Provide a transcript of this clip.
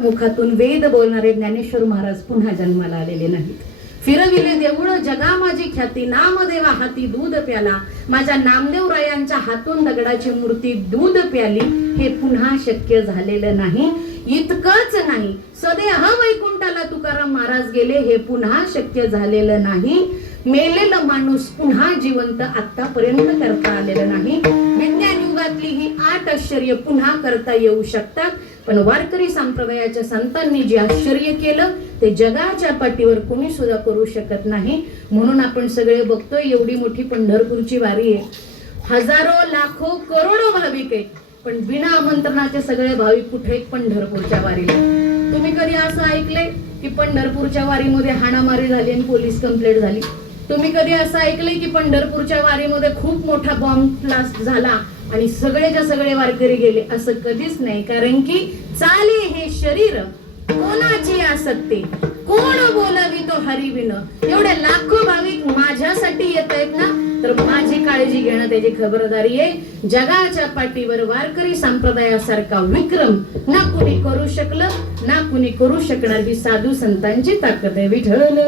मुखातून वेद बोलणारे ज्ञानेश्वर महाराज पुन्हा जन्माला आलेले नाहीत. फिरविले देऊळ जगा माझी ख्याती नामदेवा हाती दूध प्याला. माझ्या नामदेव रायांच्या हातून दगडाची मूर्ती दूध प्याली. हे पुन्हा शक्य झालेलं नाही. इतकंच नाही. सदेह वैकुंठाला तुकाराम महाराज गेले. हे पुन्हा शक्य झालेलं नाही. मेलेलं माणूस पुन्हा जिवंत आतापर्यंत करता आलेलं नाही. आश्चर्य पुन्हा करता येऊ शकतात. पण वारकरी संप्रदायाच्या संतांनी जे आश्चर्य केलं ते जगाच्या पाठीवर कोणी सुद्धा करू शकत नाही. म्हणून आपण सगळे बघतोय एवढी मोठी पंढरपूरची वारी आहे. हजारो लाखो करोडो भाविक आहे पण बिना आमंत्रणाचे सगळे भाविक कुठे आहेत? पंढरपूरच्या वारीला? तुम्ही कधी असं ऐकलंय की पंढरपूरच्या वारीमध्ये हाणामारी झाली आणि पोलीस कंप्लेंट झाली? तुम्ही कधी असं ऐकलंय की पंढरपूरच्या वारीमध्ये खूप मोठा बॉम्ब ब्लास्ट झाला आणि सगळेच्या सगळे वारकरी गेले? असं कधीच नाही. कारण की चाले हे शरीर कोणाची आसक्ती? कोण बोलावी तो हरिविन एवढे लाखो भाविक माझ्यासाठी येत आहेत ना? तर माझी काळजी घेणं त्याची खबरदारी आहे. जगाच्या पाठीवर वारकरी संप्रदायासारखा विक्रम ना कुणी करू शकलं ना कुणी करू शकणार ही साधू संतांची ताकद आहे. विठल